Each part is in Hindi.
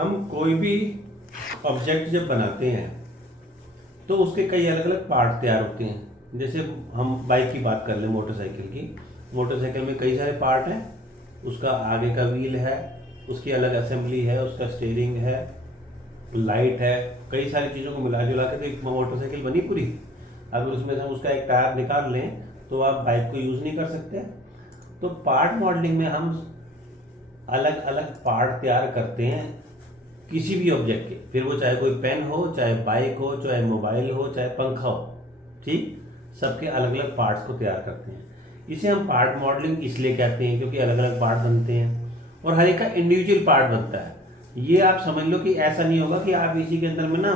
हम कोई भी ऑब्जेक्ट जब बनाते हैं तो उसके कई अलग अलग पार्ट तैयार होते हैं। जैसे हम बाइक की बात कर लें, मोटरसाइकिल की, मोटरसाइकिल में कई सारे पार्ट हैं। उसका आगे का व्हील है, उसकी अलग असेंबली है, उसका स्टीयरिंग है, लाइट है, कई सारी चीज़ों को मिला जुला के तो एक मोटरसाइकिल बनी पूरी। अगर उसमें से हम उसका एक टायर निकाल लें तो आप बाइक को यूज़ नहीं कर सकते। तो पार्ट मॉडलिंग में हम अलग अलग पार्ट तैयार करते हैं किसी भी ऑब्जेक्ट के, फिर वो चाहे कोई पेन हो, चाहे बाइक हो, चाहे मोबाइल हो, चाहे पंखा हो, ठीक, सबके अलग अलग पार्ट्स को तैयार करते हैं। इसे हम पार्ट मॉडलिंग इसलिए कहते हैं क्योंकि अलग अलग पार्ट बनते हैं और हर एक का इंडिविजुअल पार्ट बनता है। ये आप समझ लो कि ऐसा नहीं होगा कि आप इसी के अंदर में ना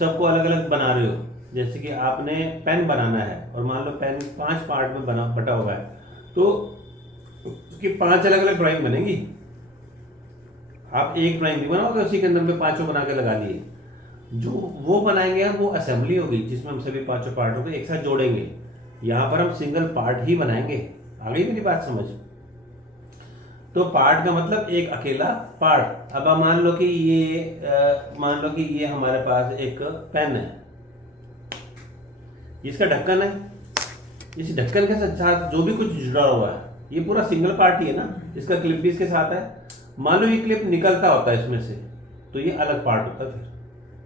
सबको अलग अलग बना रहे हो। जैसे कि आपने पेन बनाना है और मान लो पेन 5 पार्ट में बना बटा हुआ है, तो उसकी 5 अलग अलग ड्राइंग बनेगी। आप एक ड्राइंग नहीं बनाओगे उसी के अंदर में 5 बना के लगा लिए। जो वो बनाएंगे हम वो असेंबली होगी जिसमें हम सभी 5 पार्टों को एक साथ जोड़ेंगे। यहाँ पर हम सिंगल पार्ट ही बनाएंगे। आ गई मेरी बात समझ? तो पार्ट का मतलब एक अकेला पार्ट। अब मान लो कि ये हमारे पास एक पेन है, इसका ढक्कन है, इस ढक्कन के साथ जो भी कुछ जुड़ा हुआ है ये पूरा सिंगल पार्ट ही है ना। इसका क्लिप भी इसके साथ है। मान लो ये क्लिप निकलता होता है इसमें से, तो ये अलग पार्ट होता है। फिर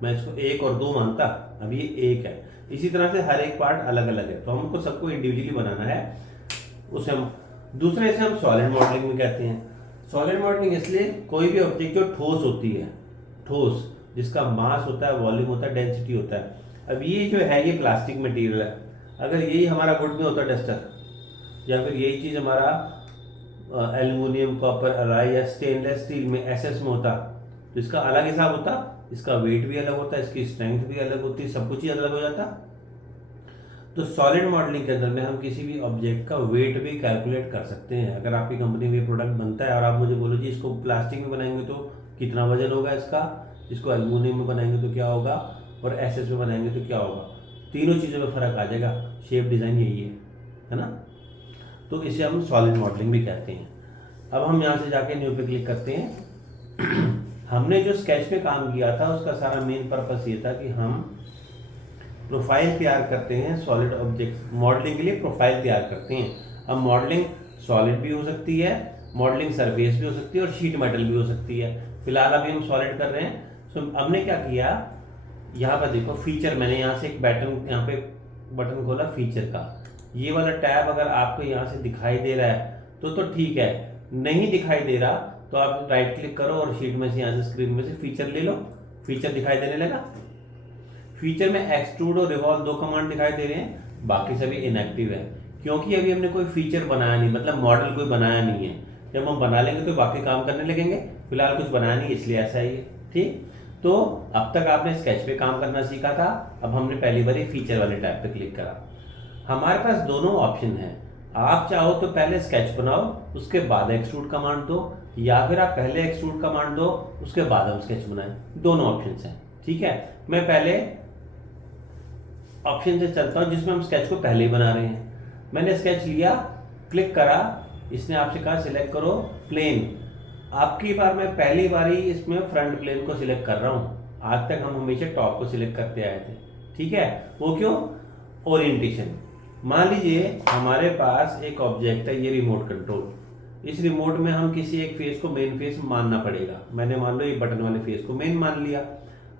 मैं इसको 1 और 2 मानता, अब ये 1 है। इसी तरह से हर एक पार्ट अलग अलग है, तो हमको सबको इंडिविजुअली बनाना है। उसे हम दूसरे से हम सॉलिड मॉडलिंग में कहते हैं। सॉलिड मॉडलिंग इसलिए कोई भी ऑब्जेक्ट जो ठोस होती है, ठोस जिसका मास होता है, वॉल्यूम होता है, डेंसिटी होता है। अब ये जो है ये प्लास्टिक मटेरियल है। अगर यही हमारा वुड में होता डस्टर, या फिर यही चीज़ हमारा एल्युमिनियम, कॉपर, अलाई या स्टेनलेस स्टील में एसएस में होता, तो इसका अलग हिसाब होता, इसका वेट भी अलग होता है, इसकी स्ट्रेंथ भी अलग होती है, सब कुछ ही अलग हो जाता। तो सॉलिड मॉडलिंग के अंदर में हम किसी भी ऑब्जेक्ट का वेट भी कैलकुलेट कर सकते हैं। अगर आपकी कंपनी में प्रोडक्ट बनता है और आप मुझे बोलो जी इसको प्लास्टिक में बनाएंगे तो कितना वजन होगा इसका, इसको एल्युमिनियम में बनाएंगे तो क्या होगा, और एसएस में बनाएंगे तो क्या होगा, तीनों चीज़ों में फ़र्क आ जाएगा। शेप डिज़ाइन यही है ना। तो इसे हम सॉलिड मॉडलिंग भी कहते हैं। अब हम यहाँ से जाके न्यू पे क्लिक करते हैं। हमने जो स्केच पे काम किया था उसका सारा मेन पर्पस ये था कि हम प्रोफाइल तैयार करते हैं। सॉलिड ऑब्जेक्ट मॉडलिंग के लिए प्रोफाइल तैयार करते हैं। अब मॉडलिंग सॉलिड भी हो सकती है, मॉडलिंग सरफेस भी हो सकती है और शीट मेटल भी हो सकती है। फिलहाल अभी हम सॉलिड कर रहे हैं। तो हमने क्या किया, यहाँ पर देखो फीचर, मैंने यहाँ से एक यहाँ पे बटन खोला फीचर का। ये वाला टैब अगर आपको यहाँ से दिखाई दे रहा है तो ठीक है, नहीं दिखाई दे रहा तो आप राइट क्लिक करो और शीट में से यहाँ से स्क्रीन में से फीचर ले लो। फीचर दिखाई देने लगा। फीचर में एक्सट्रूड और रिवॉल्व 2 कमांड दिखाई दे रहे हैं, बाकी सभी इनएक्टिव है क्योंकि अभी हमने कोई फीचर बनाया नहीं, मतलब मॉडल कोई बनाया नहीं है। जब हम बना लेंगे तो बाकी काम करने लगेंगे। फिलहाल कुछ बनाया नहीं इसलिए ऐसा ही है, ठीक। तो अब तक आपने स्केच पे काम करना सीखा था, अब हमने पहली बार फीचर वाले टैब पे क्लिक करा। हमारे पास दोनों ऑप्शन है। आप चाहो तो पहले स्केच बनाओ उसके बाद एक्सट्रूड कमांड दो, या फिर आप पहले एक्सट्रूड कमांड दो उसके बाद हम स्केच बनाएं। दोनों ऑप्शन हैं, ठीक है। मैं पहले ऑप्शन से चलता हूं जिसमें हम स्केच को पहले ही बना रहे हैं। मैंने स्केच लिया, क्लिक करा, इसने आपसे कहा सिलेक्ट करो प्लेन। आपकी बार मैं पहली बार ही इसमें फ्रंट प्लेन को सिलेक्ट कर रहा हूँ। आज तक हम हमेशा टॉप को सिलेक्ट करते आए थे, ठीक है। वो क्यों? ओरिएंटेशन। मान लीजिए हमारे पास एक ऑब्जेक्ट है, ये रिमोट कंट्रोल। इस रिमोट में हम किसी एक फेस को मेन फेस मानना पड़ेगा। मैंने मान लो ये बटन वाले फेस को मेन मान लिया।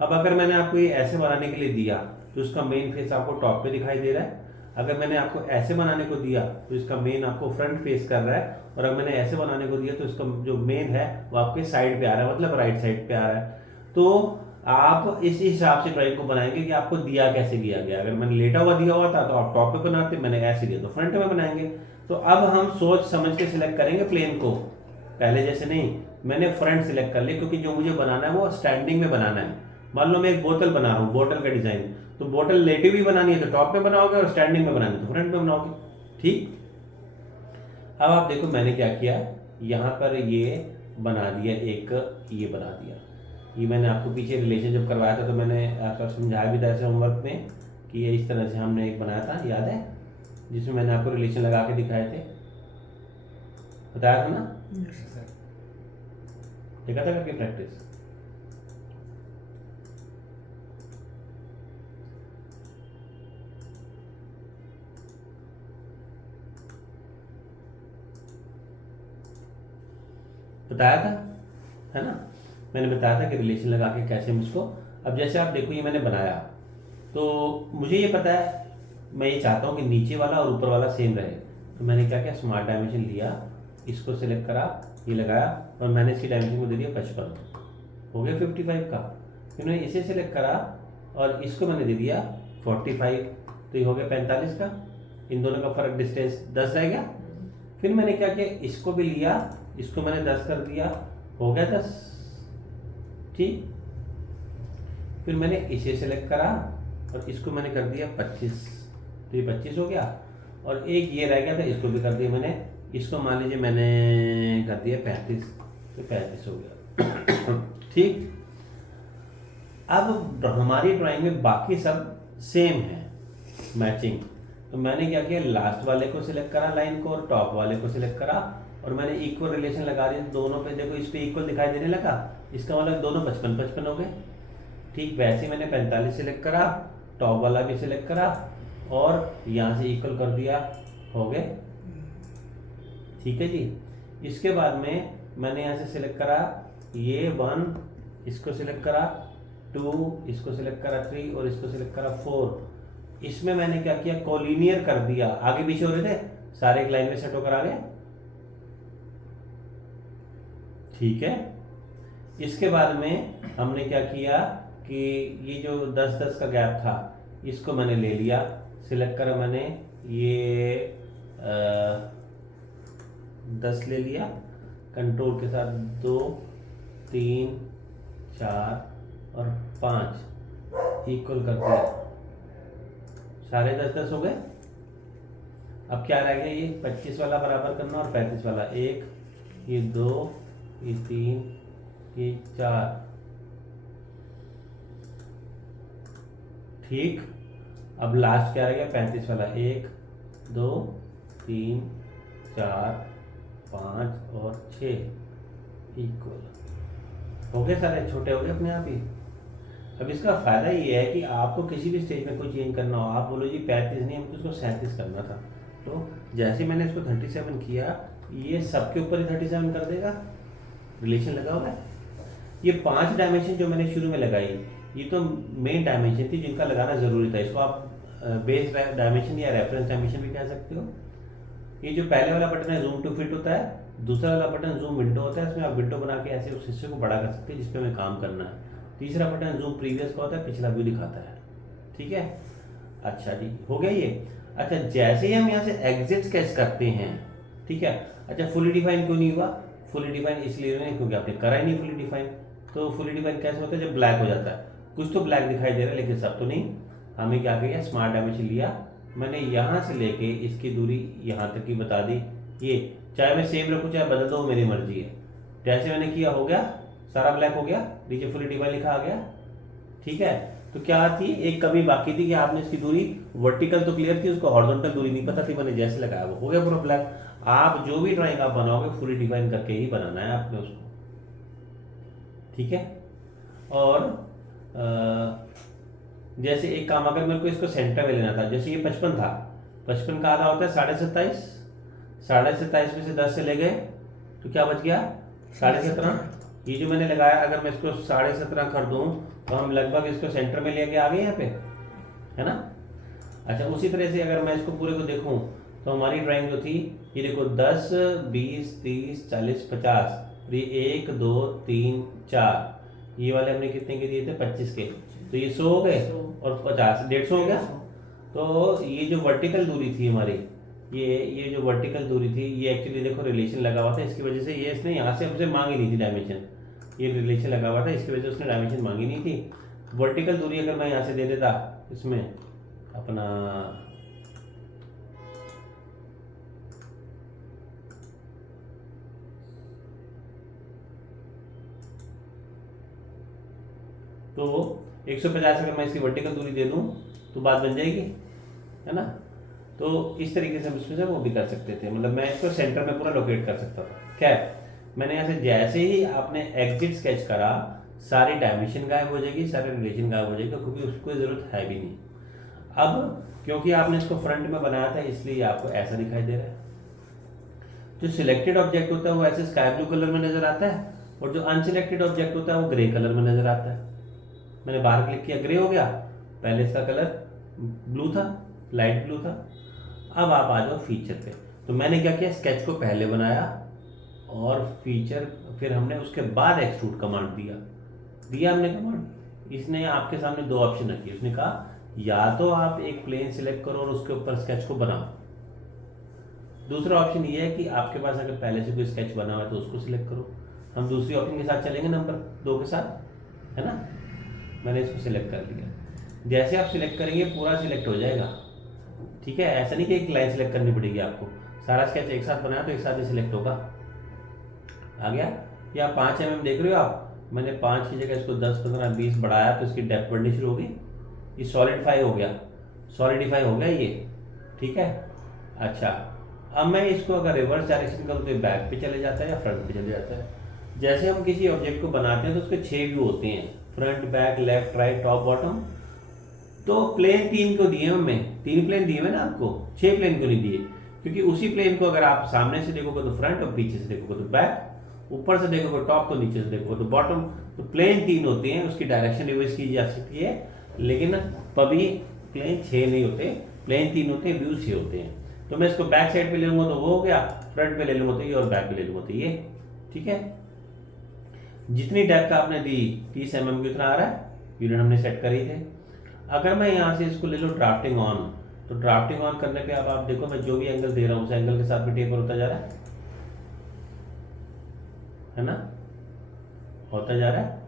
अब अगर मैंने आपको ये ऐसे बनाने के लिए दिया तो उसका मेन फेस आपको टॉप पे दिखाई दे रहा है। अगर मैंने आपको ऐसे बनाने को दिया तो इसका मेन आपको फ्रंट फेस कर रहा है, और अगर मैंने ऐसे बनाने को दिया तो इसका जो मेन है वो आपके साइड पे आ रहा है, मतलब राइट साइड पे आ रहा है। तो आप इस हिसाब से ड्राइंग को बनाएंगे कि आपको दिया कैसे दिया गया। अगर मैंने लेटा हुआ दिया हुआ था तो आप टॉप पे बनाते, मैंने ऐसे दिया तो फ्रंट में बनाएंगे। तो अब हम सोच समझ के सिलेक्ट करेंगे प्लेन को, पहले जैसे नहीं। मैंने फ्रंट सिलेक्ट कर लिया क्योंकि जो मुझे बनाना है वो स्टैंडिंग में बनाना है। मान लो मैं एक बोतल बना रहा हूँ, बोतल का डिजाइन, तो बोतल लेटी भी बनानी है तो टॉप में बनाओगे, और स्टैंडिंग में बनानी है तो फ्रंट में बनाओगे, ठीक। अब आप देखो मैंने क्या किया, यहाँ पर ये बना दिया, एक ये बना दिया। ये मैंने आपको पीछे रिलेशन जब करवाया था तो मैंने आपको समझाया भी था ऐसे होमवर्क में कि ये इस तरह से हमने एक बनाया था, याद है, जिसमें मैंने आपको रिलेशन लगा के दिखाए थे, बताया था ना। देखा था करके प्रैक्टिस। बताया था, है ना, मैंने बताया था कि रिलेशन लगा के कैसे हम इसको, अब जैसे आप देखो ये मैंने बनाया, तो मुझे ये पता है, मैं ये चाहता हूँ कि नीचे वाला और ऊपर वाला सेम रहे, तो मैंने क्या किया, स्मार्ट डायमेंशन लिया, इसको सिलेक्ट करा, ये लगाया और मैंने इसकी डायमेंशन को दे दिया 55, हो गया 55 का। फिर मैंने इसे सिलेक्ट करा और इसको मैंने दे दिया 45, तो ये हो गया 45 का। इन दोनों का फर्क डिस्टेंस 10 रह गया। फिर मैंने क्या किया, इसको भी लिया, इसको मैंने 10 कर दिया, हो गया 10, ठीक। फिर मैंने इसे सेलेक्ट करा और इसको मैंने कर दिया 25, तो ये 25 हो गया। और एक ये रह गया था, इसको भी कर दिया मैंने, इसको मान लीजिए मैंने कर दिया 35, तो 35 हो गया ठीक। अब हमारी ड्राइंग में बाकी सब सेम है, मैचिंग, तो मैंने क्या किया, लास्ट वाले को सिलेक्ट करा लाइन को और टॉप वाले को सिलेक्ट करा और मैंने इक्वल रिलेशन लगा दिया दोनों पे। देखो इस पे इक्वल दिखाई देने लगा, इसका मतलब दोनों 55-55 हो गए। ठीक वैसे ही मैंने 45 सिलेक्ट करा, टॉप वाला भी सिलेक्ट करा और यहाँ से इक्वल कर दिया, हो गए, ठीक है जी। इसके बाद में मैंने यहाँ से सिलेक्ट करा ये 1, इसको सिलेक्ट करा 2, इसको सिलेक्ट करा 3 और इसको सिलेक्ट करा 4। इसमें मैंने क्या किया, कोलिनियर कर दिया, आगे पीछे हो रहे थे सारे एक लाइन में सेट होकर आ गए, ठीक है। इसके बाद में हमने क्या किया कि ये जो 10-10 का गैप था इसको मैंने ले लिया, सिलेक्ट करा मैंने ये 10 ले लिया, कंट्रोल के साथ 2, 3, 4 और 5 इक्वल कर दिया, सारे 10-10 हो गए। अब क्या रह गया, ये 25 वाला बराबर करना और 35 वाला, 1, ये 2, ये 3, ये 4, ठीक। अब लास्ट क्या रह गया, 35 वाला, 1, 2, 3, 4, 5 और 6 इक्वल हो गए, सारे छोटे हो गए अपने आप ही। अब इसका फायदा ये है कि आपको किसी भी स्टेज में कोई चेंज करना हो, आप बोलो जी 35 नहीं, हमको इसको 37 करना था, तो जैसे मैंने इसको 37 किया, ये सबके ऊपर ही 37 कर देगा, रिलेशन लगा हुआ है। ये 5 डायमेंशन जो मैंने शुरू में लगाई, ये तो मेन डायमेंशन थी जिनका लगाना जरूरी था, इसको आप बेस डायमेंशन या रेफरेंस डायमेंशन भी कह सकते हो। ये जो पहले वाला बटन है जूम टू फिट होता है, दूसरा वाला बटन जूम विंडो होता है, इसमें आप विंडो बना के ऐसे उस हिस्से को बड़ा कर सकते हैं जिस पे हमें काम करना है। तीसरा बटन जूम प्रीवियस का होता है, पिछला व्यू दिखाता है, ठीक है। अच्छा जी, हो गया ये। अच्छा, जैसे ही हम यहाँ से एग्जिट स्केच करते हैं, ठीक है। अच्छा, फुली डिफाइन क्यों नहीं हुआ, फुली डिफाइन इसलिए नहीं क्योंकि आपने करा ही नहीं फुली डिफाइन। तो फुली डिफाइन कैसे होता है, जब ब्लैक हो जाता है, कुछ तो ब्लैक दिखाई दे रहा है लेकिन सब तो नहीं। हमें क्या किया, स्मार्ट डायमेंशन लिया, मैंने यहाँ से लेके इसकी दूरी यहाँ तक की बता दी, ये चाहे मैं सेम रखूँ चाहे बदल दो, मेरी मर्जी है। जैसे मैंने किया हो गया, सारा ब्लैक हो गया, नीचे फुली डिफाइन लिखा आ गया, ठीक है। तो क्या थी, एक कमी बाकी थी कि आपने इसकी दूरी वर्टिकल तो क्लियर थी, उसको हॉरिजॉन्टल दूरी नहीं पता थी, मैंने जैसे लगाया वो हो गया पूरा ब्लैक। आप जो भी ड्राइंग आप बनाओगे फुली डिफाइन करके ही बनाना है आपने उसको, ठीक है। और जैसे एक काम, अगर मेरे को इसको सेंटर में लेना था, जैसे ये 55 था, 55 का आधा होता है 27.5, 27.5 में से 10 से ले गए तो क्या बच गया, 17.5। ये जो मैंने लगाया, अगर मैं इसको 17.5 कर दूं तो हम लगभग इसको सेंटर में लेके आ गए यहाँ पे, है ना। अच्छा, उसी तरह से अगर मैं इसको पूरे को देखूं तो हमारी ड्राइंग जो थी, ये देखो 10, 20, 30, 40, 50, ये 1, 2, 3, 4, ये वाले हमने कितने के दिए थे, 25 के, तो ये 100 हो गए और 50, 150 हो गया। तो ये जो वर्टिकल दूरी थी हमारी, ये जो वर्टिकल दूरी थी, ये एक्चुअली देखो रिलेशन लगा हुआ था, इसकी वजह से ये इसने यहाँ से हमसे मांगी नहीं थी डायमेंशन, ये रिलेशन लगा हुआ था, इसकी वजह से उसने डायमेंशन मांगी नहीं थी। वर्टिकल दूरी अगर मैं यहाँ से दे देता इसमें अपना, तो 150 अगर मैं इसकी वर्टिकल दूरी दे दूं तो बात बन जाएगी, है ना। तो इस तरीके से हम इसमें से वो भी कर सकते थे, मतलब मैं इसको सेंटर में पूरा लोकेट कर सकता था। खैर, मैंने यहाँ से जैसे ही आपने एग्जिट स्केच करा, सारी डायमेंशन गायब हो जाएगी, सारे रिलेशन गायब हो जाएगा, क्योंकि उसकी कोई ज़रूरत है भी नहीं। अब क्योंकि आपने इसको फ्रंट में बनाया था इसलिए आपको ऐसा दिखाई दे रहा है। जो सिलेक्टेड ऑब्जेक्ट होता है वो ऐसे स्काई ब्लू कलर में नजर आता है, और जो अनसिलेक्टेड ऑब्जेक्ट होता है वो ग्रे कलर में नजर आता है। मैंने बाहर क्लिक किया, ग्रे हो गया, पहले इसका कलर ब्लू था, लाइट ब्लू था। अब आप आ जाओ फीचर पे। तो मैंने क्या किया, स्केच को पहले बनाया और फीचर फिर हमने उसके बाद एक्सट्रूड कमांड दिया हमने कमांड। इसने आपके सामने दो ऑप्शन रखी, उसने कहा या तो आप एक प्लेन सिलेक्ट करो और उसके ऊपर स्केच को बनाओ, दूसरा ऑप्शन ये है कि आपके पास अगर पहले से कोई स्केच बना हुआ है तो उसको सिलेक्ट करो। हम दूसरी ऑप्शन के साथ चलेंगे, नंबर 2 के साथ, है ना। मैंने इसको सिलेक्ट कर लिया। जैसे आप सिलेक्ट करेंगे पूरा सिलेक्ट हो जाएगा, ठीक है। ऐसा नहीं कि एक लाइन सिलेक्ट करनी पड़ेगी आपको, सारा स्केच एक साथ बनाया तो एक साथ ही सिलेक्ट होगा। आ गया। या 5 mm देख रहे हो आप, मैंने 5 की जगह इसको 10, 15, 20 बढ़ाया तो इसकी डेप्थ बढ़नी शुरू होगी। ये सॉलिडिफाई हो गया ये, ठीक है। अच्छा, अब मैं इसको अगर रिवर्स डायरेक्शन करूँ तो ये बैक पे चले जाता है या फ्रंट पे चले जाता है। जैसे हम किसी ऑब्जेक्ट को बनाते हैं तो उसके 6 व्यू होते हैं, front, back, left, right, top, bottom. तो प्लेन 3 को दिए हमने, 3 प्लेन दिए हुए ना आपको, 6 प्लेन को नहीं दिए, क्योंकि उसी प्लेन को अगर आप सामने से देखोगे तो फ्रंट और पीछे से देखोगे तो बैक, ऊपर से देखोगे टॉप तो नीचे से देखोगे तो बॉटम। तो प्लेन 3 होते हैं, उसकी डायरेक्शन रिवर्स की जा सकती है, लेकिन कभी प्लेन 6 नहीं होते, प्लेन 3 होते हैं, व्यू 6 होते हैं। तो मैं इसको बैक साइड पे ले लूंगा तो वो हो गया, फ्रंट पे ले लूंगा तो ये, और बैक पे ले लूंगा तो ये, ठीक है। जितनी डेप्थ आपने दी 30 mm की, उतना आ रहा है, यूनिट हमने सेट करी थे। अगर मैं यहाँ से इसको ले लूँ ड्राफ्टिंग ऑन, तो ड्राफ्टिंग ऑन करने पे अब आप देखो मैं जो भी एंगल दे रहा हूँ उस एंगल के साथ भी टेपर होता जा रहा है ना, होता जा रहा है।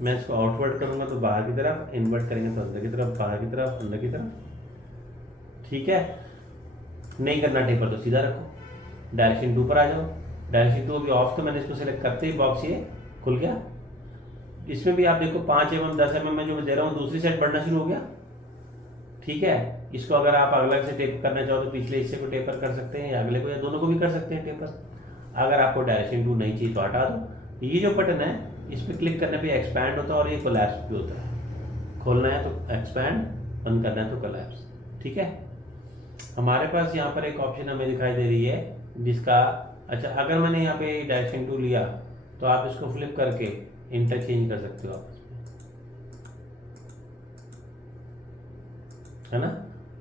मैं इसको आउटवर्ड करूंगा तो बाहर की तरफ, इनवर्ट करेंगे तो अंदर की तरफ, बाहर की तरफ, अंदर की तरफ, ठीक है। नहीं करना टेपर तो सीधा रखो, डायरेक्शन 2 पर आ जाओ। डायरेक्शन 2 अभी ऑफ, तो मैंने इसको सेलेक्ट करते ही बॉक्स ये खुल गया। इसमें भी आप देखो 5 mm 10 mm में जो मैं दे रहा हूँ दूसरी साइड बढ़ना शुरू हो गया, ठीक है। इसको अगर आप अगले से टेप करना चाहो तो पिछले हिस्से को टेपर कर सकते हैं, या अगले को, या दोनों को भी कर सकते हैं टेपर। अगर आपको डायरेक्शन 2 नहीं चाहिए तो हटा दो। ये जो बटन है इस पर क्लिक करने पे एक्सपैंड होता है और ये कोलैप्स भी होता है। खोलना है तो एक्सपैंड, बंद करना है तो कोलैप्स, ठीक है। हमारे पास यहाँ पर एक ऑप्शन हमें दिखाई दे रही है जिसका, अच्छा अगर मैंने यहाँ पे डायरेक्शन 2 लिया तो आप इसको फ्लिप करके इंटरचेंज कर सकते हो आपस में, है ना।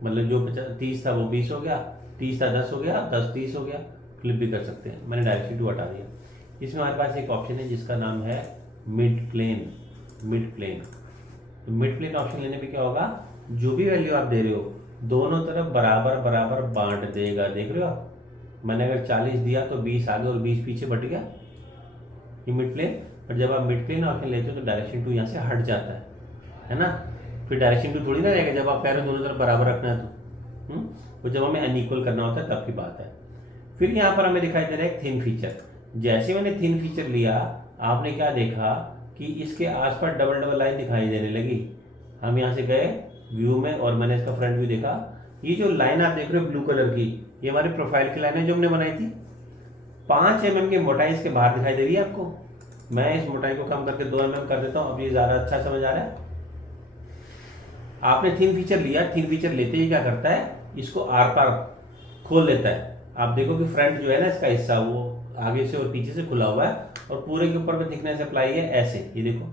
मतलब जो 30 था वो 20 हो गया, 30 था 10 हो गया, 10 30 हो गया, फ्लिप भी कर सकते हैं। मैंने डायरेक्शन 2 हटा दिया। इसमें हमारे पास एक ऑप्शन है जिसका नाम है मिड प्लेन। तो मिड प्लेन ऑप्शन लेने पे क्या होगा, जो भी वैल्यू आप दे रहे हो दोनों तरफ बराबर बराबर बांट देगा। देख रहे हो आप, मैंने अगर 40 दिया तो 20 आगे और 20 पीछे बट गया, ये मिड प्लेन। पर जब आप मिड प्लेन ऑप्शन लेते हो तो डायरेक्शन 2 यहाँ से हट जाता है ना। फिर डायरेक्शन 2 थोड़ी ना रहेगा जब आप कह रहे हो दोनों तरफ बराबर रखना है तो, वो जब हमें अनइक्वल करना होता है तब की बात है। फिर यहाँ पर हमें दिखाई दे रहा है थिन फीचर। जैसे मैंने थिन फीचर लिया, आपने क्या देखा कि इसके आसपास डबल डबल लाइन दिखाई देने लगी। हम यहाँ से गए व्यू में और मैंने इसका फ्रंट व्यू देखा। ये जो लाइन आप देख रहे हो ब्लू कलर की, ये हमारी प्रोफाइल की लाइन है जो हमने बनाई थी। 5 mm की मोटाई इसके बाहर दिखाई दे रही है आपको। मैं इस मोटाई को कम करके 2 mm कर देता हूँ, अब ये ज़्यादा अच्छा समझ आ रहा है। आपने थिन फीचर लिया, थिन फीचर लेते ही क्या करता है, इसको आर पार खोल देता है। आप देखो कि फ्रंट जो है ना इसका हिस्सा वो आगे से और पीछे से खुला हुआ है और पूरे के ऊपर में थिकनेस अप्लाई है ऐसे, ये देखो,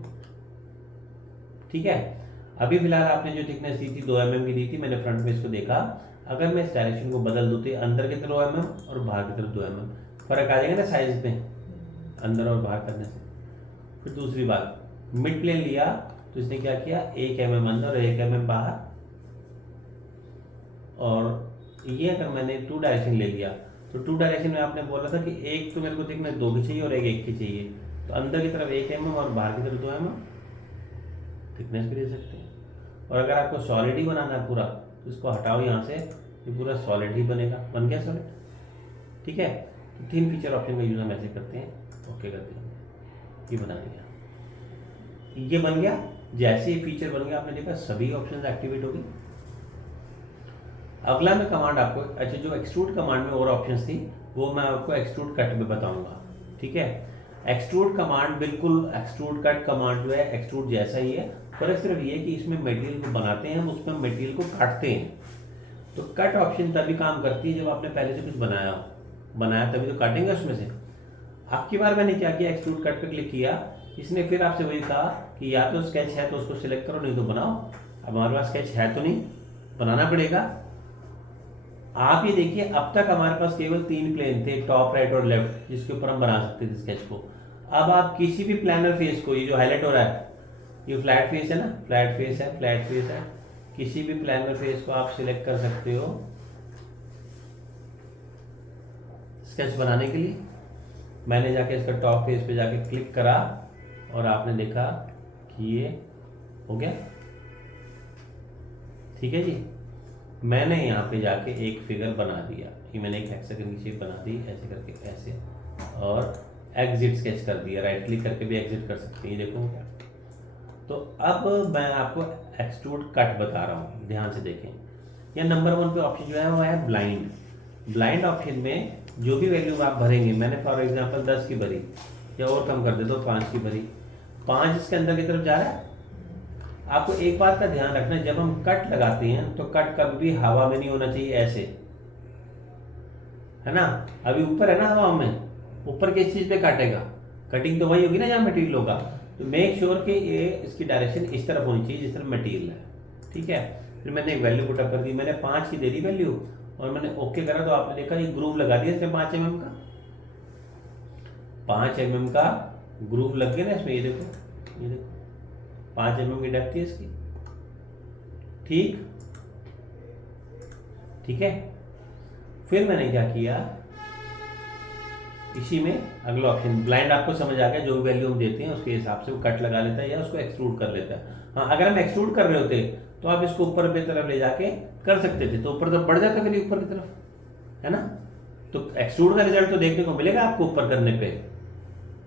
ठीक है। अभी फिलहाल आपने जो थिकनेस दी थी 2 mm की दी थी, मैंने फ्रंट में इसको देखा। अगर मैं इस डायरेक्शन को बदल दूँ तो अंदर की तरफ 2 mm और बाहर की तरफ 2 mm, फर्क आ जाएगा ना साइज में अंदर और बाहर करने से। फिर दूसरी बात, मिड प्लेन लिया तो इसने क्या किया, 1 mm अंदर और 1 mm बाहर। और ये अगर मैंने 2 डायरेक्शन ले लिया तो 2 डायरेक्शन में आपने बोला था कि एक तो मेरे को थिकनेस 2 की चाहिए और एक की चाहिए, तो अंदर की तरफ 1 mm और बाहर की तरफ 2 mm थिकनेस भी दे सकते हैं। और अगर आपको सॉलिड ही बनाना है पूरा तो इसको हटाओ यहाँ से, ये पूरा सॉलिड ही बनेगा, बन गया सॉलिड, ठीक है। तो थिन फीचर ऑप्शन का यूज हम ऐसे करते हैं, ओके करते हैं, ये बना दिया, ये बन गया। जैसे ये फीचर बन गया आपने देखा सभी ऑप्शन एक्टिवेट हो गई। अगला मैं कमांड आपको, अच्छा जो एक्सट्रूड कमांड में और ऑप्शंस थी वो मैं आपको एक्सट्रूड कट में बताऊंगा, ठीक है। एक्सट्रूड कमांड बिल्कुल एक्सट्रूड कट कमांड जो है एक्सट्रूड जैसा ही है, फर्क सिर्फ ये कि इसमें मटेरियल को बनाते हैं, उसमें मटेरियल को काटते हैं। तो कट ऑप्शन तभी काम करती है जब आपने पहले से कुछ बनाया हो, बनाया तभी तो काटेंगे उसमें से। आपकी बार मैंने क्या किया, एक्सट्रूड कट पे क्लिक किया, इसने फिर आपसे वही कहा कि या तो स्केच है तो उसको सिलेक्ट करो, नहीं तो बनाओ। अब हमारे पास स्केच है तो नहीं, बनाना पड़ेगा। आप ये देखिए अब तक हमारे पास केवल 3 प्लेन थे, टॉप, राइट और लेफ्ट, जिसके ऊपर हम बना सकते थे स्केच को। अब आप किसी भी प्लानर फेस को, ये जो हाईलाइट हो रहा है ये फ्लैट फेस है ना, फ्लैट फेस है, फ्लैट फेस है, किसी भी प्लानर फेस को आप सिलेक्ट कर सकते हो स्केच बनाने के लिए। मैंने जाके इसका टॉप फेस पे जाके क्लिक करा और आपने देखा कि ये हो गया। ठीक है जी, मैंने यहाँ पे जाके एक फिगर बना दिया, ये मैंने एक हेक्सागन की शेप बना दी ऐसे करके, ऐसे, और एग्जिट स्केच कर दिया, राइट क्लिक करके भी एग्जिट कर सकते हैं, देखो क्या। तो अब मैं आपको एक्सट्रूड कट बता रहा हूँ, ध्यान से देखें। या नंबर 1 पे ऑप्शन जो है वो है ब्लाइंड। ब्लाइंड ऑप्शन में जो भी वैल्यू आप भरेंगे, मैंने फॉर एग्जांपल 10 की भरी, या और कम कर दे तो 5 की भरी, 5 इसके अंदर की तरफ जा रहा है। आपको एक बात का ध्यान रखना है, जब हम कट लगाते हैं तो कट कभी भी हवा में नहीं होना चाहिए, ऐसे, है ना। अभी ऊपर है ना हवा में, ऊपर किस चीज़ पे काटेगा, कटिंग तो वही होगी ना जहाँ मटेरियल होगा। तो मेक श्योर कि ये इसकी डायरेक्शन इस तरफ होनी चाहिए जिस तरफ मटेरियल है। ठीक है, फिर मैंने एक वैल्यू पुटअप कर दी, मैंने 5 की दे दी वैल्यू और मैंने ओके करा, तो आपने देखा ये ग्रूव लगा दिया इसमें 5 mm का, 5 mm का ग्रूव लग गया ना इसमें। ये देखो, ये देखो 5 mm की डेप्थ है इसकी। ठीक है, फिर मैंने क्या किया, इसी में अगला ऑप्शन ब्लाइंड, आपको समझ आ गया, जो भी वैल्यू हम देते हैं उसके हिसाब से वो कट लगा लेता है या उसको एक्सट्रूड कर लेता है। हाँ, अगर हम एक्सट्रूड कर रहे होते तो आप इसको ऊपर की तरफ ले जाके कर सकते थे, तो ऊपर तरफ बढ़ जाता फिर ऊपर की तरफ, है ना। तो एक्सट्रूड का रिजल्ट तो देखने को मिलेगा आपको ऊपर करने पे,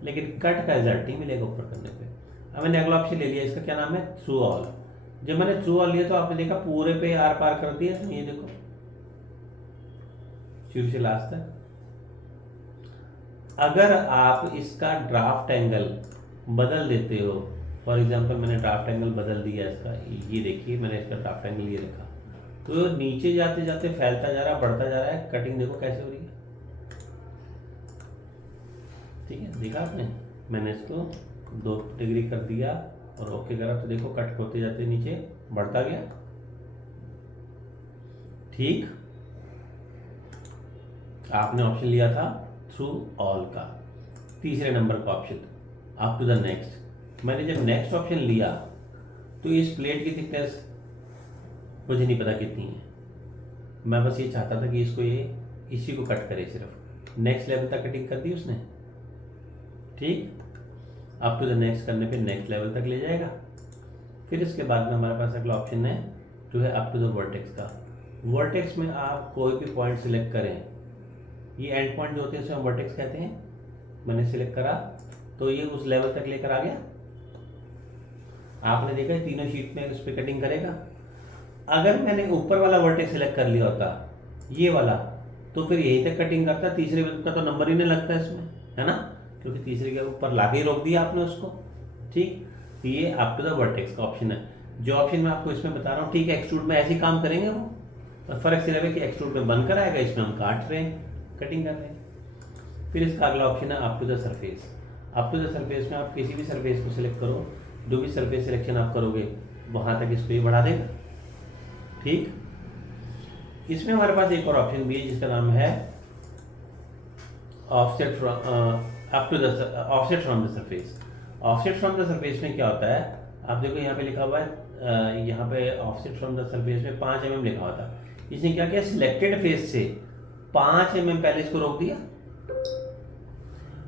लेकिन कट का रिजल्ट नहीं मिलेगा ऊपर करने पे। अब मैंने अगला ऑप्शन ले लिया, इसका क्या नाम है, थ्रू ऑल। जब मैंने थ्रू ऑल लिया तो आपने देखा पूरे पे आर पार कर दिया, ये देखो शुरू से लास्ट तक। अगर आप इसका ड्राफ्ट एंगल बदल देते हो, फॉर एग्जांपल मैंने ड्राफ्ट एंगल बदल दिया इसका, ये देखिए मैंने इसका ड्राफ्ट एंगल ये रखा, तो नीचे जाते जाते फैलता जा रहा है, बढ़ता जा रहा है, कटिंग देखो कैसे हो रही है। ठीक है, देखा आपने, मैंने इसको 2 डिग्री कर दिया और ओके करा, तो देखो कट होते जाते नीचे बढ़ता गया। ठीक, आपने ऑप्शन लिया था थ्रू ऑल का, तीसरे नंबर का option, up to the next. मैंने जब नेक्स्ट ऑप्शन लिया तो इस प्लेट की थिकनेस मुझे नहीं पता कितनी है, मैं बस ये चाहता था कि इसको ये इसी को कट करे, सिर्फ नेक्स्ट लेवल तक कटिंग कर दी उसने। ठीक, अप टू द नेक्स्ट करने पे नेक्स्ट लेवल तक ले जाएगा। फिर इसके बाद में हमारे पास अगला ऑप्शन है जो है अप टू द वर्टेक्स का। वर्टेक्स में आप कोई भी पॉइंट सिलेक्ट करें, ये एंड पॉइंट जो होते हैं उसे हम वर्टेक्स कहते हैं। मैंने सिलेक्ट करा तो ये उस लेवल तक लेकर आ गया। आपने देखा तीनों शीट में उस पर कटिंग करेगा। अगर मैंने ऊपर वाला वर्टेक्स सिलेक्ट कर लिया होता, ये वाला, तो फिर यहीं तक कटिंग करता, तीसरे का तो नंबर ही नहीं लगता इसमें, है ना, क्योंकि तीसरे के ऊपर लाके ही रोक दिया आपने उसको। ठीक, तो ये अप टू द वर्टेक्स का ऑप्शन है। जो ऑप्शन मैं आपको इसमें बता रहा हूँ, ठीक है, एक्सट्रूड में ऐसे ही काम करेंगे वो, और फर्क सिर्फ है कि एक्सट्रूड में बनकर आएगा, इसमें हम काट रहे हैं, कटिंग कर रहे हैं। फिर इसका अगला ऑप्शन है up to the surface. Up to the surface में आप किसी भी सरफेस को सिलेक्ट करो, जो भी सरफेस सिलेक्शन आप करोगे वहाँ तक इसको ये बढ़ा देगा। ठीक, इसमें हमारे पास एक और ऑप्शन भी है जिसका नाम है offset from the surface. Offset from the surface में क्या होता है, आप देखो यहाँ पे लिखा हुआ है, यहाँ पे ऑफसेट फ्रॉम द सरफेस में 5 mm लिखा हुआ था। इसने क्या किया, सिलेक्टेड फेस से 5 mm पहले इसको रोक दिया,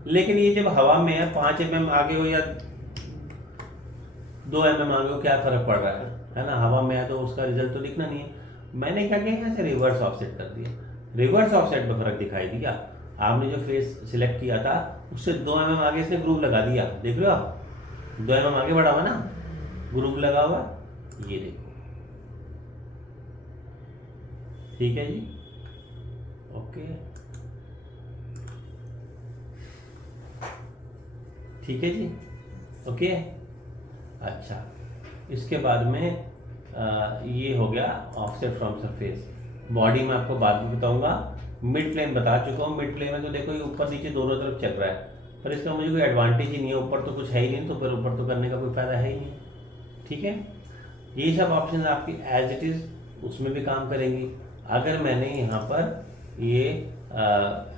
लेकिन ये जब हवा में है 5 mm आगे हो या 2 mm आगे हो, क्या फर्क पड़ रहा है ना, हवा में है तो उसका रिजल्ट तो दिखना नहीं है। मैंने क्या किया, यहाँ से रिवर्स ऑफसेट कर दिया, रिवर्स ऑफसेट में फर्क दिखाई दिया। आपने जो फेस सिलेक्ट किया था उससे 2 mm आगे इसने ग्रूव लगा दिया, देख रहे हो आप, 2 mm आगे बढ़ा हुआ ना, ग्रूव लगा हुआ, ये देखो। ठीक है जी, ओके, ठीक है जी, ओके। अच्छा, इसके बाद में ये हो गया ऑफसेट फ्रॉम सरफेस। बॉडी में आपको बाद में बताऊंगा मिड प्लेन बता चुका हूँ। मिड प्लेन में तो देखो ये ऊपर नीचे दोनों तरफ चल रहा है, पर इसका मुझे कोई एडवांटेज ही नहीं है, ऊपर तो कुछ है ही नहीं, तो फिर ऊपर तो करने का कोई फ़ायदा है ही नहीं। ठीक है, ये सब ऑप्शन आपकी एज इट इज़ उसमें भी काम करेंगी। अगर मैंने यहाँ पर ये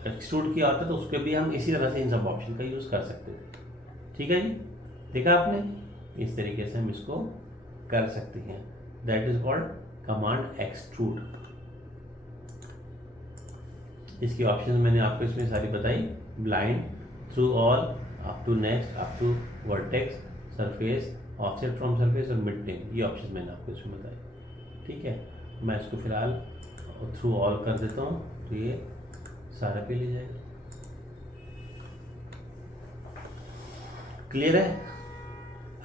एक्सट्रूड किया होता तो उसके भी हम इसी तरह से इन सब ऑप्शन का यूज़ कर सकते थे। ठीक है जी, देखा आपने, इस तरीके से हम इसको कर सकते हैं। That is called command extrude. इसकी ऑप्शन मैंने आपको इसमें सारी बताई, blind, through all, up to next, up to vertex, surface, offset from surface और मिड प्लेन, ये ऑप्शन मैंने आपको इसमें बताई। ठीक है, मैं इसको फिलहाल थ्रू ऑल कर देता हूँ, तो ये सारा पे ले जाएगा। क्लियर है?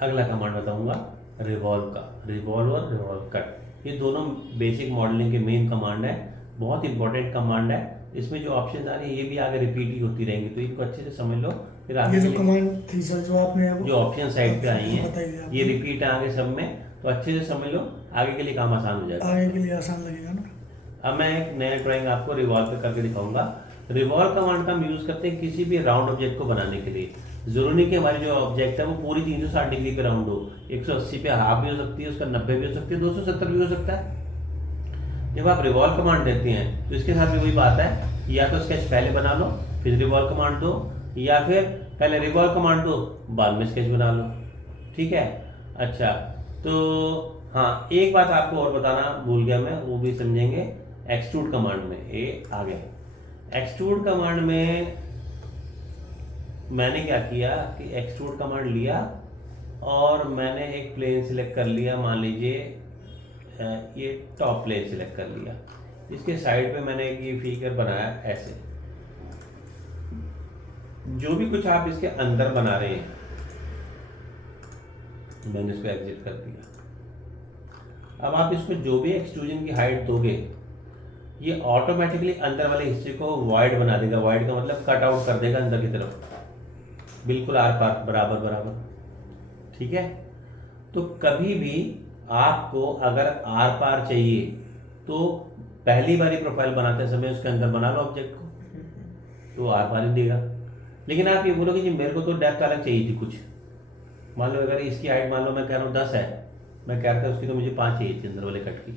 अगला कमांड बताऊंगा रिवॉल्व का, रिवॉल्वर, रिवॉल्व कट। ये दोनों बेसिक मॉडलिंग के मेन कमांड है, बहुत इंपॉर्टेंट कमांड है। इसमें जो ऑप्शन आ रही है ये भी आगे रिपीट ही होती रहेंगी, तो इनको अच्छे से समझ लो। फिर आगे ये जो कमांड थी सर जो आपने जो ऑप्शन साइड पे आई हैं ये रिपीट है आगे सब में, तो अच्छे से समझ लो, आगे के लिए काम आसान हो जाएगा, आगे के लिए आसान लगेगा ना। अब मैं एक नया ड्राइंग आपको रिवॉल्व पे करके दिखाऊंगा। रिवॉल्व कमांड का हम यूज करते हैं किसी भी राउंड ऑब्जेक्ट को बनाने के लिए। जरूरी नहीं कि हमारी जो ऑब्जेक्ट है वो पूरी 360 डिग्री पे राउंड हो, 180 पे हाफ भी हो सकती है, उसका 90 भी हो सकती है, 270 भी हो सकता है। जब आप रिवॉल्व कमांड देते हैं तो इसके साथ भी वही बात है, या तो स्केच पहले बना लो फिर रिवॉल्व कमांड दो, या फिर पहले रिवॉल्व कमांड दो बाद में स्केच बना लो। ठीक है, अच्छा तो हाँ, एक बात आपको और बताना भूल गया मैं, वो भी समझेंगे। एक्सट्रूड कमांड में ये आ गया। एक्सट्रूड कमांड में मैंने क्या किया कि एक्सट्रूड कमांड लिया और मैंने एक प्लेन सिलेक्ट कर लिया, मान लीजिए ये टॉप प्लेन सिलेक्ट कर लिया, इसके साइड पे मैंने एक ये फिगर बनाया ऐसे। जो भी कुछ आप इसके अंदर बना रहे हैं मैंने इसको एग्जिट कर दिया। अब आप इसको जो भी एक्सट्रूजन की हाइट दोगे ये ऑटोमेटिकली अंदर वाले हिस्से को वाइड बना देगा। वाइड का मतलब कट आउट कर देगा अंदर की तरफ, बिल्कुल आर पार बराबर बराबर। ठीक है, तो कभी भी आपको अगर आर पार चाहिए तो पहली बारी प्रोफाइल बनाते समय उसके अंदर बना लो ऑब्जेक्ट को, तो आर पार ही देगा। लेकिन आप ये बोलोगे कि मेरे को तो डेप्थ अलग चाहिए थी कुछ, मान लो अगर इसकी हाइट मान लो मैं कह रहा हूँ 10 है, मैं कह रहा था उसकी तो मुझे 5 चाहिए थी अंदर वाले कट की,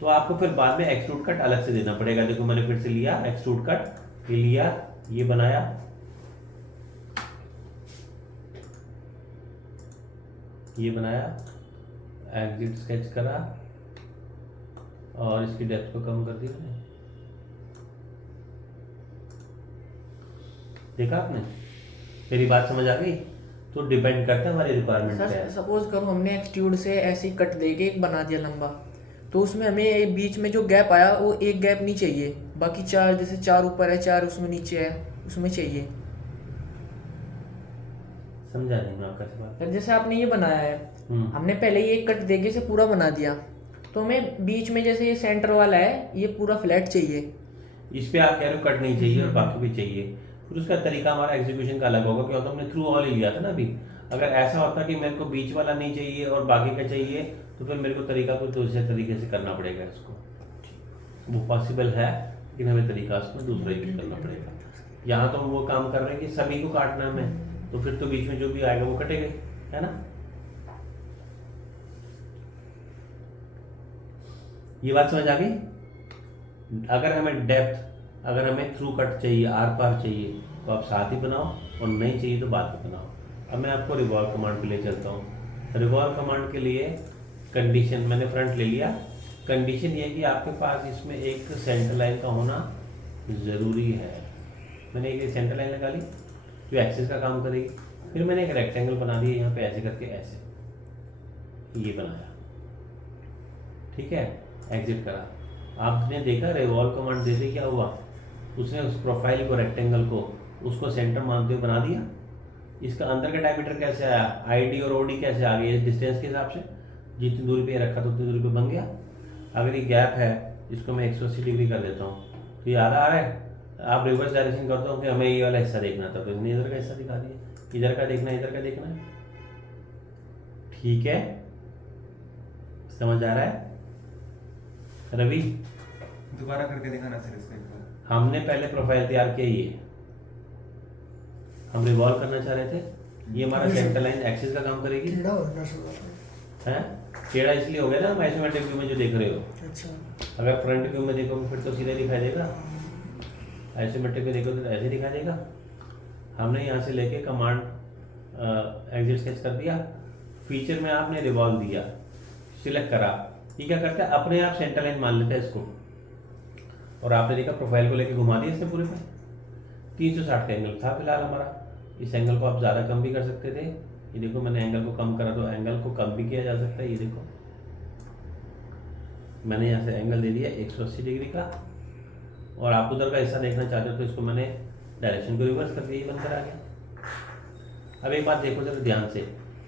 तो आपको फिर बाद में एक्सट्रूड कट अलग से देना पड़ेगा। देखो मैंने फिर से लिया एक्सट्रूड कट, ये लिया, ये बनाया, ये बनाया, एग्जिट स्केच करा और इसकी डेप्थ को कम कर दिया मैंने। देखा आपने, मेरी बात समझ आ गई? तो डिपेंड करता है हमारी रिक्वायरमेंट पे है। सपोज करो हमने एक्सट्रूड से ऐसी कट देके एक बना दिया लंबा, तो उसमें हमें बीच में जो गैप आया वो एक गैप नहीं चाहिए, बाकी 4 जैसे 4 ऊपर है 4 उसमें नीचे है उसमें चाहिए। समझा नहीं मैं आपका सवाल। फिर जैसे आपने ये बनाया है, हमने पहले ही एक कट देके से पूरा बना दिया, तो हमें बीच में जैसे ये सेंटर वाला है ये पूरा फ्लैट चाहिए। इस पे आप कह रहे हो कट नहीं चाहिए और बाकी भी चाहिए, फिर उसका तरीका हमारा एग्जीक्यूशन का अलग होगा। क्या होता है, हमने थ्रू ऑल ही लिया था ना अभी। अगर ऐसा होता कि मेरे को बीच वाला नहीं चाहिए और बाकी का चाहिए, तो फिर मेरे को तरीका कुछ दूसरे तरीके से करना पड़ेगा इसको। वो पॉसिबल है लेकिन हमें तरीका उसको दूसरा यूज करना पड़ेगा। यहाँ तो हम वो काम कर रहे हैं कि सभी को काटना है हमें, तो फिर तो बीच में जो भी आएगा वो कटेगा, है ना। ये बात समझ आ गई? अगर हमें डेप्थ, अगर हमें थ्रू कट चाहिए, आर पार चाहिए, तो आप साथ ही बनाओ, और नहीं चाहिए तो बाद में बनाओ। अब मैं आपको रिवॉल्व कमांड के लिए चलता हूँ। रिवॉल्व कमांड के लिए कंडीशन मैंने फ्रंट ले लिया। कंडीशन ये कि आपके पास इसमें एक सेंटर लाइन का होना ज़रूरी है। मैंने एक सेंटर लाइन लगा ली जो एक्सिस का काम करेगी। फिर मैंने एक रेक्टेंगल बना दिया यहाँ पे ऐसे करके, ऐसे ये बनाया। ठीक है, एग्जिट करा। आपने देखा रिवॉल्व कमांड देते क्या हुआ, उसने उस प्रोफाइल को, रेक्टेंगल को, उसको सेंटर मानते हुए बना दिया। इसका अंदर का डायमीटर कैसे आया, आईडी और ओडी कैसे आ गई, डिस्टेंस के हिसाब से जितनी दूरी पे रखा था उतनी दूरी पे बन गया। अगर ये गैप है इसको मैं 180 डिग्री कर देता हूँ, तो ये आधा आ रहा है। आप रिवर्स डायरेक्शन करते हो कि हमें ये वाला हिस्सा देखना था, तो इसने इधर का हिस्सा दिखा दिया, इधर का देखना है, इधर का देखना है। ठीक है, समझ आ रहा है रवि? दोबारा करके दिखाना सर इसको एक बार। हमने पहले प्रोफाइल तैयार किया, ये हम रिवॉल्व करना चाह रहे थे, ये हमारा सेंटर लाइन एक्सिस का काम करेगी टेढ़ा हो गया थोड़ा। है। टेढ़ा इसलिए हो गया ना, हम आइसोमेट्रिक व्यू में जो देख रहे हो, अच्छा। अगर फ्रंट व्यू में देखोगे फिर तो सीधा दिखाई देगा, आइसोमेट्रिक में देखोगे तो ऐसे दिखाई देगा। हमने यहाँ से लेके कमांड एग्जिट स्केच कर दिया, फीचर में आपने रिवॉल्व दिया, सिलेक्ट करा, ये क्या करता है अपने आप सेंटर लाइन मान लेता है इसको, और आपने देखा प्रोफाइल को लेके घुमा दिया इसने पूरे पे। 360 का एंगल था फिलहाल हमारा, इस एंगल को आप ज़्यादा कम भी कर सकते थे, ये देखो मैंने एंगल को कम करा तो एंगल को कम भी किया जा सकता है, ये देखो मैंने यहाँ से एंगल दे दिया 180 डिग्री का, और आप उधर का हिस्सा देखना चाहते हो तो इसको मैंने डायरेक्शन को रिवर्स कर दिया, ये बनकर आ गया। अब एक बात देखो जरा ध्यान से,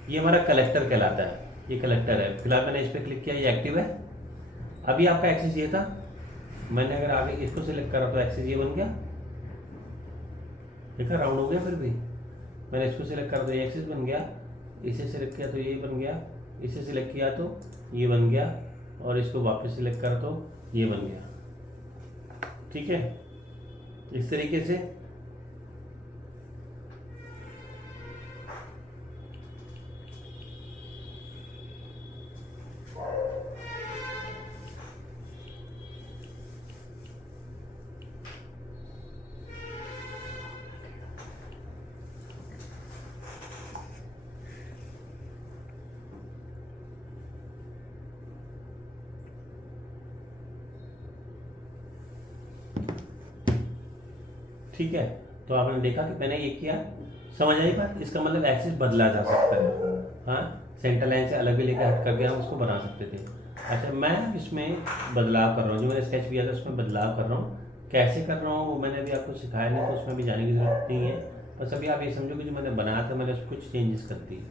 ये हमारा कलेक्टर कहलाता है, ये कलेक्टर है, फिलहाल मैंने इस पर क्लिक किया, ये एक्टिव है। अभी आपका एक्सिस ये था, मैंने अगर आगे इसको सिलेक्ट करा तो एक्सिस ये बन गया, देखा राउंड हो गया। फिर भी मैंने इसको सिलेक्ट करा तो ये एक्सिस बन गया, इसे सिलेक्ट किया तो ये बन गया, इसे सिलेक्ट किया तो ये बन गया, और इसको वापस सिलेक्ट करा तो ये बन गया। ठीक है, इस तरीके से ठीक है। तो आपने देखा कि मैंने ये किया, समझ आई बात, इसका मतलब एक्सिस बदला जा सकता है। हाँ, सेंटर लाइन से अलग भी लेकर हट करके हम उसको बना सकते थे। अच्छा, मैं इसमें बदलाव कर रहा हूँ, जो मैंने स्केच किया था उसमें बदलाव कर रहा हूँ, कैसे कर रहा हूँ वो मैंने अभी आपको सिखाया नहीं, तो उसमें भी जाने की जरूरत नहीं है। बस अभी आप ये समझो कि जो मैंने बनाया था मैंने उसमें कुछ चेंजेस कर दिए।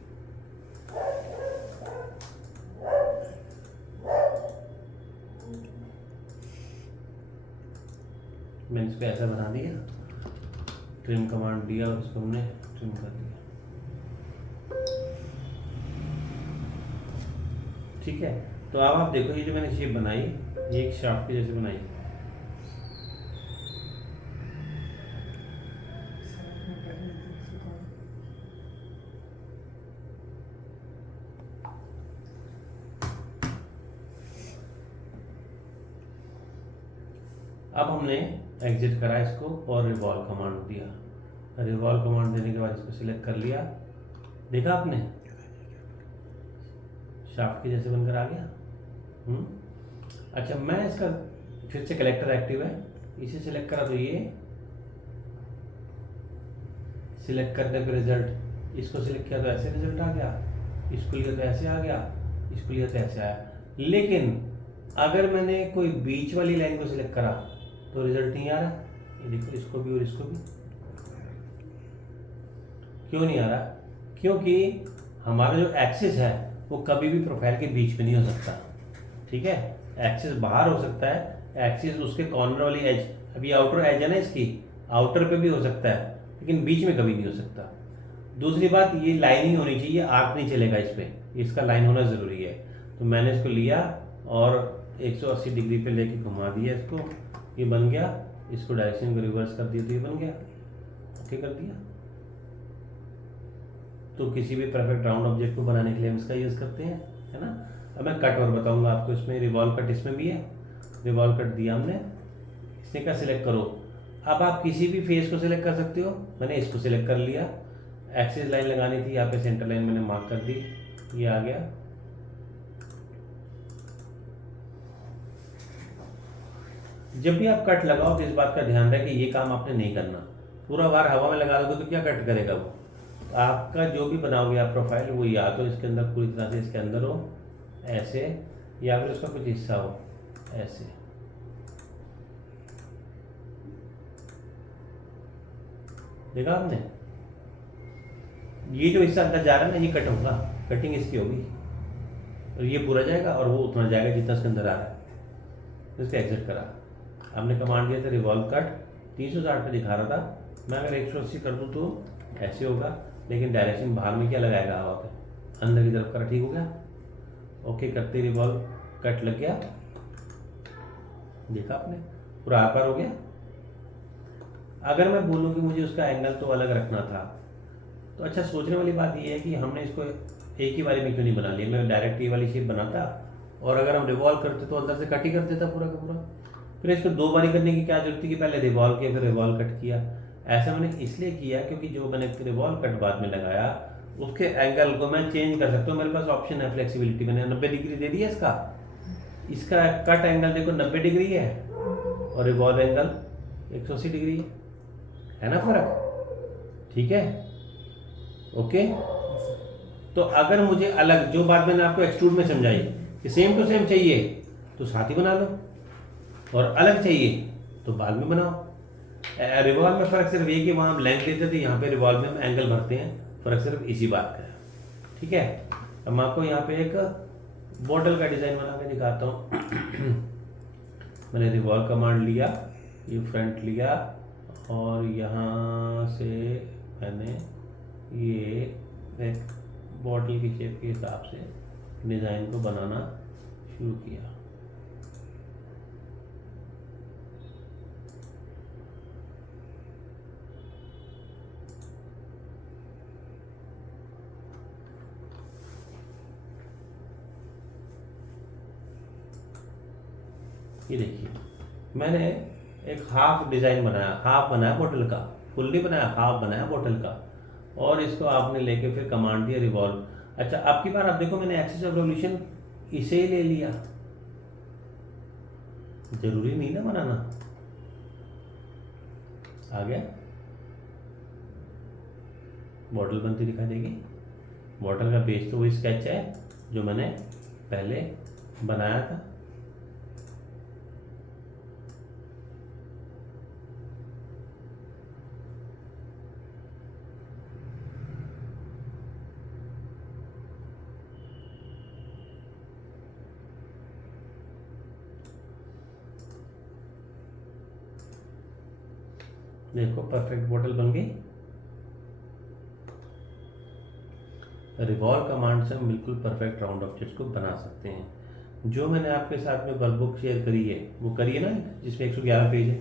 मैंने इसको ऐसा बना दिया, ट्रिम कमांड दिया और इसको हमने ट्रिम कर दिया। ठीक है, तो अब आप देखो ये जो मैंने शेप बनाई, ये एक शाफ्ट की जैसे बनाई, अब हमने एग्जिट करा इसको और रिवॉल्व कमांड दिया। रिवॉल्व कमांड देने के बाद इसको सिलेक्ट कर लिया, देखा आपने शाफ्ट के जैसे बनकर आ गया। अच्छा, मैं इसका फिर से कलेक्टर एक्टिव है, इसे सिलेक्ट करा तो ये सिलेक्ट करने पे रिजल्ट, इसको सिलेक्ट किया तो ऐसे रिजल्ट आ गया, इसको लिया तो ऐसे आ गया, इसको लिया तो ऐसे आया। लेकिन अगर मैंने कोई बीच वाली लाइन को सिलेक्ट करा तो रिजल्ट नहीं आ रहा, ये देखो इसको भी और इसको भी। क्यों नहीं आ रहा? क्योंकि हमारा जो एक्सिस है वो कभी भी प्रोफाइल के बीच में नहीं हो सकता। ठीक है, एक्सिस बाहर हो सकता है, एक्सिस उसके कॉर्नर वाली एज, अभी आउटर एज है ना इसकी, आउटर पे भी हो सकता है, लेकिन बीच में कभी नहीं हो सकता। दूसरी बात, ये लाइन ही होनी चाहिए, आर्क नहीं चलेगा इस पर, इसका लाइन होना ज़रूरी है। तो मैंने इसको लिया और 180 डिग्री पे लेके घुमा दिया इसको, ये बन गया। इसको डायरेक्शन को रिवर्स कर दिया तो ये बन गया, ओके कर दिया। तो किसी भी परफेक्ट राउंड ऑब्जेक्ट को बनाने के लिए हम इसका यूज़ करते हैं, है ना। अब मैं कट और बताऊंगा आपको, इसमें रिवॉल्व कट इसमें भी है, रिवॉल्व कट दिया हमने, इसने का सिलेक्ट करो। अब आप किसी भी फेस को सिलेक्ट कर सकते हो, मैंने इसको सिलेक्ट कर लिया, एक्सिस लाइन लगानी थी, यहाँ पे सेंटर लाइन मैंने मार्क कर दी, ये आ गया। जब भी आप कट लगाओ तो इस बात का ध्यान रहे कि ये काम आपने नहीं करना, पूरा बार हवा में लगा दोगे तो क्या कट करेगा वो। आपका जो भी बनाओगे आप प्रोफाइल, वो या तो इसके अंदर पूरी तरह से इसके अंदर हो ऐसे, या फिर उसका कुछ हिस्सा हो ऐसे। देखा आपने, ये जो हिस्सा अंदर जा रहा है ना, ये कट होगा, कटिंग इसकी होगी, और ये पूरा जाएगा और वो उतना जाएगा जितना इसके अंदर आ रहा है। इसका एग्जिट करा, हमने कमांड दिया था रिवॉल्व कट, 360 पे दिखा रहा था, मैं अगर 180 कर दूँ तो ऐसे होगा, लेकिन डायरेक्शन बाहर में क्या लगाएगा, हवा पे, अंदर की तरफ करा। ठीक हो गया, ओके करते रिवॉल्व कट लग गया, देखा आपने पूरा आर पार हो गया। अगर मैं बोलूँ कि मुझे उसका एंगल तो अलग रखना था, तो अच्छा सोचने वाली बात ये है कि हमने इसको एक ही बारी में क्यों नहीं बना लिया। मैं डायरेक्ट ये वाली शेप बनाता और अगर हम रिवॉल्व करते तो अंदर से कट ही कर देता पूरा का पूरा। फिर इसको दो बारी करने की क्या जरूरत थी कि पहले रिवॉल्व किया फिर रिवॉल्व कट किया। ऐसा मैंने इसलिए किया क्योंकि जो मैंने रिवॉल्व कट बाद में लगाया उसके एंगल को मैं चेंज कर सकता हूँ। मेरे पास ऑप्शन है फ्लेक्सिबिलिटी, मैंने 90 डिग्री दे दिया इसका। इसका कट एंगल देखो 90 डिग्री है और रिवॉल्व एंगल 180 डिग्री है ना फर्क, ठीक है, ओके। तो अगर मुझे अलग जो बात मैंने आपको एक्सट्रूड में समझाई कि सेम टू सेम चाहिए तो साथ ही बना लो और अलग चाहिए तो बाद में बनाओ। रिवॉल्व में फ़र्क सिर्फ ये कि वहाँ हम लेंथ देते थे, यहाँ पे रिवॉल्व में हम एंगल भरते हैं। फ़र्क सिर्फ इसी बात का है, ठीक है। अब मैं आपको यहाँ पे एक बॉटल का डिज़ाइन बना के दिखाता हूँ। मैंने रिवॉल्व कमांड लिया, ये फ्रंट लिया और यहाँ से मैंने ये एक बॉटल की शेप के हिसाब से डिज़ाइन को बनाना शुरू किया। ये देखिए मैंने एक हाफ डिज़ाइन बनाया, हाफ बनाया बोतल का, फुल नहीं बनाया, हाफ बनाया बोतल का। और इसको आपने लेके फिर कमांड दिया रिवॉल्व। अच्छा अब की बार आप देखो मैंने एक्सिस ऑफ रिवोल्यूशन इसे ही ले लिया, जरूरी नहीं ना बनाना। आ गया, बॉटल बनती दिखाई देगी। बॉटल का पेज तो वही स्केच है जो मैंने पहले बनाया था। देखो परफेक्ट बॉटल बन गई। रिवॉल्व कमांड से हम बिल्कुल परफेक्ट राउंड ऑब्जेक्ट्स को बना सकते हैं। जो मैंने आपके साथ में वर्कबुक शेयर करी है वो करिए ना, जिसमें 111 पेज है।